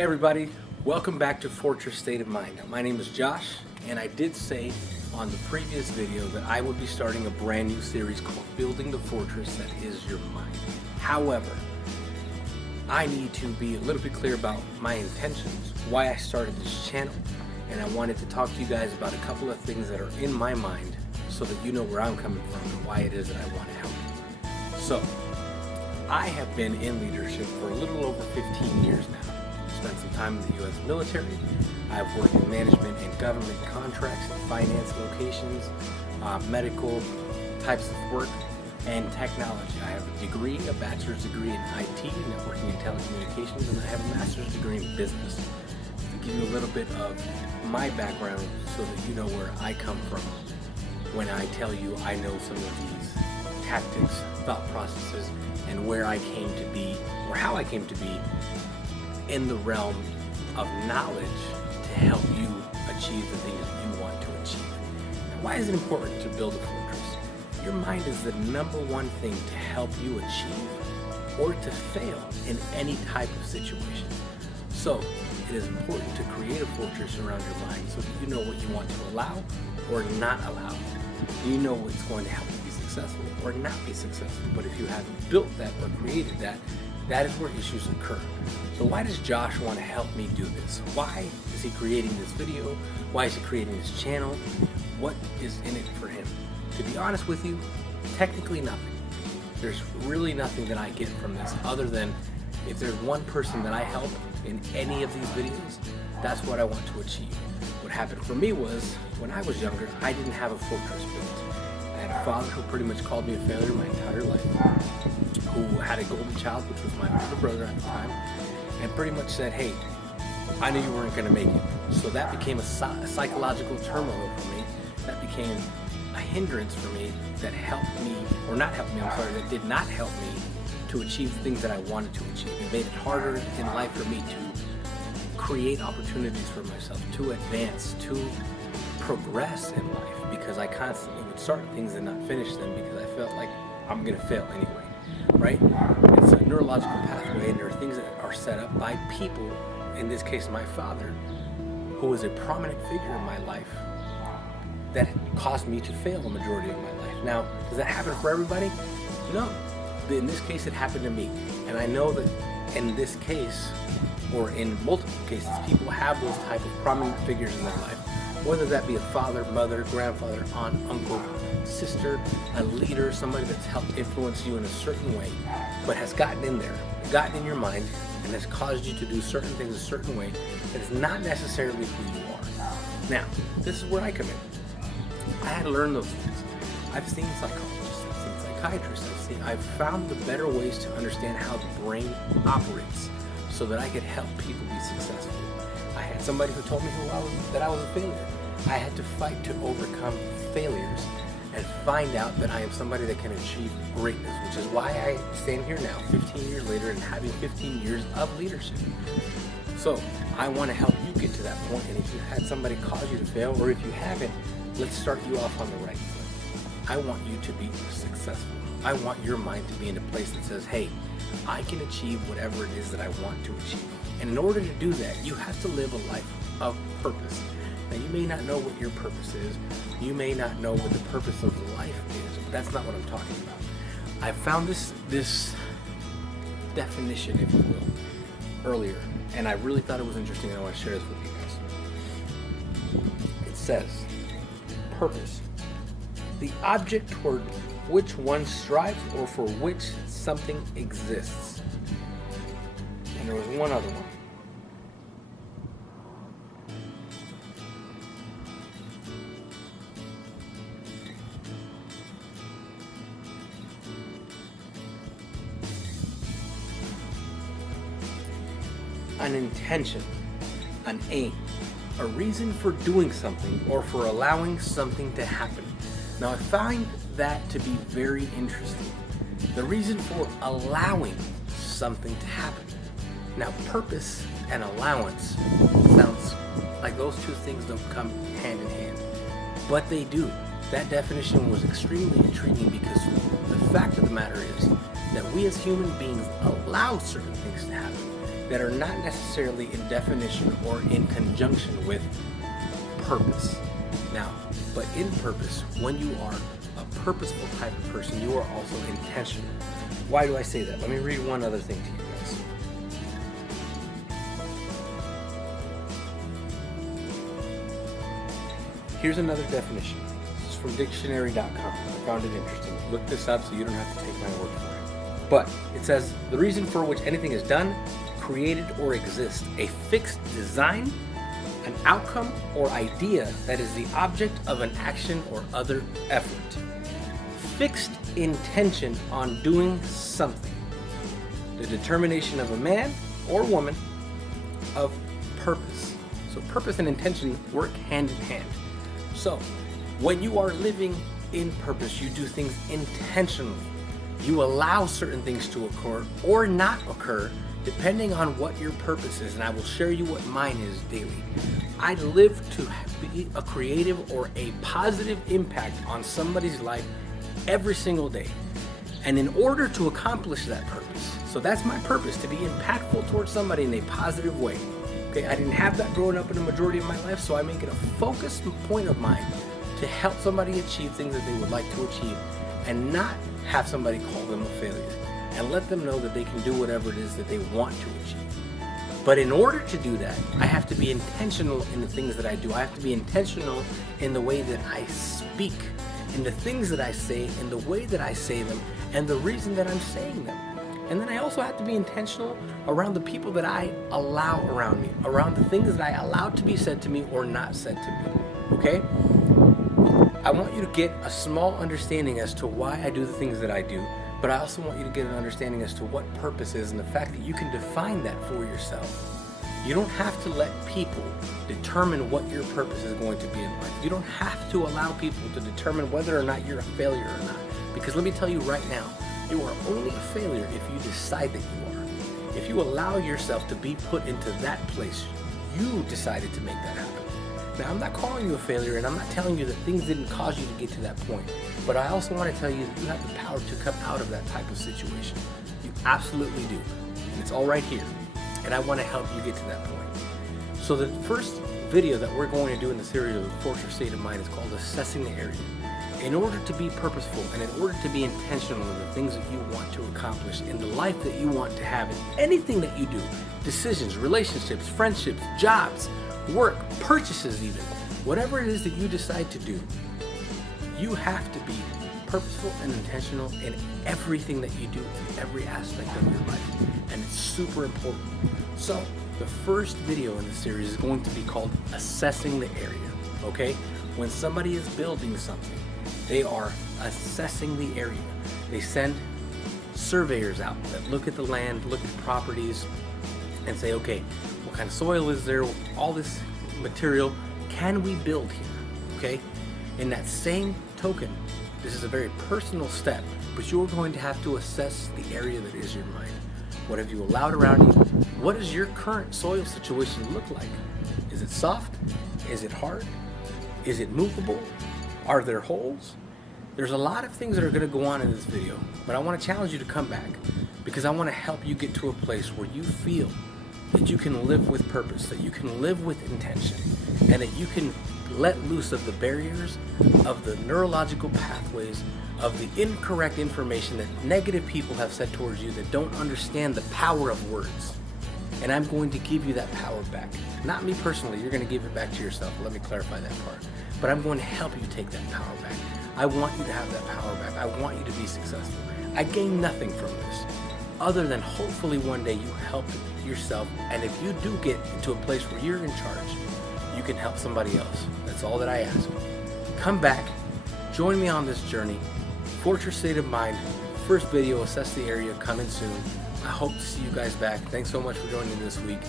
Hey everybody, welcome back to Fortress State of Mind. My name is Josh, and I did say on the previous video that I would be starting a brand new series called Building the Fortress That Is Your Mind. However, I need to be a little bit clear about my intentions, why I started this channel, and I wanted to talk to you guys about a couple of things that are in my mind so that you know where I'm coming from and why it is that I want to help you. So, I have been in leadership for a little over 15 years now. Spent some time in the U.S. military. I've worked in management and government contracts and finance locations, medical types of work, and technology. I have a degree, a bachelor's degree in IT, networking and telecommunications, and I have a master's degree in business. To give you a little bit of my background so that you know where I come from when I tell you I know some of these tactics, thought processes, and where I came to be, or how I came to be in the realm of knowledge to help you achieve the things you want to achieve. Now, why is it important to build a fortress? Your mind is the number one thing to help you achieve or to fail in any type of situation. So it is important to create a fortress around your mind so that you know what you want to allow or not allow. You know what's going to help you be successful or not be successful. But if you haven't built that or created that, that is where issues occur. So why does Josh want to help me do this? Why is he creating this video? Why is he creating this channel? What is in it for him? To be honest with you, technically nothing. There's really nothing that I get from this other than if there's one person that I help in any of these videos, that's what I want to achieve. What happened for me was when I was younger, I didn't have a fortress built. I had a father who pretty much called me a failure my entire life, who had a golden child, which was my older brother at the time, and pretty much said, hey, I knew you weren't going to make it. So that became a psychological turmoil for me. That became a hindrance for me that helped me, or not helped me, I'm sorry, that did not help me to achieve the things that I wanted to achieve. It made it harder in life for me to create opportunities for myself, to advance, to progress in life, because I constantly would start things and not finish them because I felt like I'm going to fail anyway, right? It's a neurological pathway, and there are things that are set up by people, in this case my father, who was a prominent figure in my life, that caused me to fail the majority of my life. Now, does that happen for everybody? No. In this case, it happened to me. And I know that in this case, or in multiple cases, people have those type of prominent figures in their life. Whether that be a father, mother, grandfather, aunt, uncle, sister, a leader, somebody that's helped influence you in a certain way, but has gotten in there, gotten in your mind, and has caused you to do certain things a certain way that is not necessarily who you are. Now, this is where I come in. I had to learn those things. I've seen psychologists, I've seen psychiatrists, I've found the better ways to understand how the brain operates so that I could help people be successful. I had somebody who told me that I was a failure. I had to fight to overcome failures and find out that I am somebody that can achieve greatness, which is why I stand here now, 15 years later, and having 15 years of leadership. So I want to help you get to that point, and if you had somebody cause you to fail, or if you haven't, let's start you off on the right foot. I want you to be successful. I want your mind to be in a place that says, hey, I can achieve whatever it is that I want to achieve. And in order to do that, you have to live a life of purpose. Now, you may not know what your purpose is. You may not know what the purpose of life is, but that's not what I'm talking about. I found this definition, if you will, earlier, and I really thought it was interesting, and I want to share this with you guys. It says, purpose, the object toward which one strives or for which something exists. And there was one other one. An intention, an aim, a reason for doing something or for allowing something to happen. Now I find that to be very interesting. The reason for allowing something to happen. Now purpose and allowance sounds like those two things don't come hand in hand, but they do. That definition was extremely intriguing because the fact of the matter is that we as human beings allow certain things to happen. that are not necessarily in definition or in conjunction with purpose. Now, but in purpose, when you are a purposeful type of person, you are also intentional. Why do I say that? Let me read one other thing to you guys. Here's another definition. This is from dictionary.com. I found it interesting. Look this up so you don't have to take my word for it. But it says, the reason for which anything is done, created, or exists, a fixed design, an outcome or idea that is the object of an action or other effort. Fixed intention on doing something. The determination of a man or woman of purpose. So purpose and intention work hand in hand. So when you are living in purpose, you do things intentionally. You allow certain things to occur or not occur depending on what your purpose is, and I will share you what mine is daily. I live to be a creative or a positive impact on somebody's life every single day. And in order to accomplish that purpose, so that's my purpose, to be impactful towards somebody in a positive way. Okay, I didn't have that growing up in the majority of my life, so I make it a focused point of mine to help somebody achieve things that they would like to achieve and not have somebody call them a failure, and let them know that they can do whatever it is that they want to achieve. But in order to do that, I have to be intentional in the things that I do. I have to be intentional in the way that I speak, in the things that I say, in the way that I say them, and the reason that I'm saying them. And then I also have to be intentional around the people that I allow around me, around the things that I allow to be said to me or not said to me, okay? I want you to get a small understanding as to why I do the things that I do, but I also want you to get an understanding as to what purpose is and the fact that you can define that for yourself. You don't have to let people determine what your purpose is going to be in life. You don't have to allow people to determine whether or not you're a failure or not. Because let me tell you right now, you are only a failure if you decide that you are. If you allow yourself to be put into that place, you decided to make that happen. Now, I'm not calling you a failure, and I'm not telling you that things didn't cause you to get to that point. But I also want to tell you that you have the power to come out of that type of situation. You absolutely do. And it's all right here. And I want to help you get to that point. So the first video that we're going to do in the series of Fortress State of Mind is called Assessing the Area. In order to be purposeful and in order to be intentional in the things that you want to accomplish, in the life that you want to have, in anything that you do, decisions, relationships, friendships, jobs, work, purchases even, whatever it is that you decide to do, you have to be purposeful and intentional in everything that you do, in every aspect of your life. And it's super important. So the first video in the series is going to be called Assessing the Area, okay? When somebody is building something, they are assessing the area. They send surveyors out that look at the land, look at properties, and say, okay, what kind of soil is there? All this material, can we build here? Okay? In that same token, this is a very personal step, but you're going to have to assess the area that is your mind. What have you allowed around you? What does your current soil situation look like? Is it soft? Is it hard? Is it movable? Are there holes? There's a lot of things that are going to go on in this video, but I want to challenge you to come back because I want to help you get to a place where you feel that you can live with purpose, that you can live with intention, and that you can let loose of the barriers, of the neurological pathways, of the incorrect information that negative people have said towards you that don't understand the power of words. And I'm going to give you that power back. Not me personally, you're going to give it back to yourself. Let me clarify that part. But I'm going to help you take that power back. I want you to have that power back. I want you to be successful. I gain nothing from this other than hopefully one day you help yourself. And if you do get into a place where you're in charge, you can help somebody else. That's all that I ask. Come back, join me on this journey. Fortress State of Mind, first video, Assess the Area, coming soon. I hope to see you guys back. Thanks so much for joining this week.